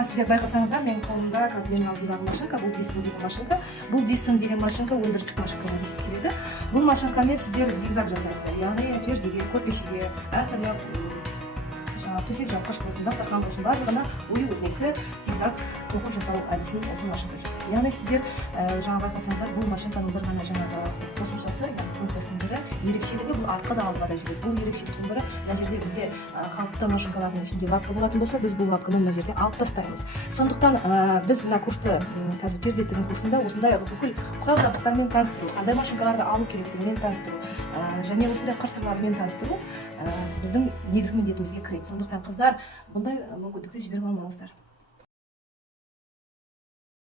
мына сіздер байқасаңыздар, менің қолымда қазір менің алдымдағы машинка, бұл Dyson деген машинка. Бұл Dyson деген машинка өндірістік машинка болып есептеледі. Бұл машинкамен сіздер зигзаг жасайсыздар. Яғни пердеге, көрпешеге, әртүрлі төсек жапқыш болсын, дастархан болсын, барлығына ою-өрнекті зигзаг тоқым жасау әдісін осы машинка жасайды. Яғни сіздер жаңа байқасаңыздар, бұл машинканың бір ғана жаңағы қосымшасы, функциясының бірі, ерекшелігі бұл артқа да алдыға да жүреді. Бұл ерекшеліктің бірі, мына жерде бізде қалыпты машинкалардың ішінде лапка болатын болса, біз бұл лапканы мына жерде алып тастаймыз. Сондықтан біз мына курсты қазір пердеттігінің курсында осындай бүкіл құрал-жабдықтармен таныстыру, қандай машинкаларды алу керектігімен таныстыру және осындай қыр-сырлармен таныстыру біздің негізгі міндетімізге кіреді. Сондықтан қыздар, бұндай мүмкіндікті жіберіп алмаңыздар.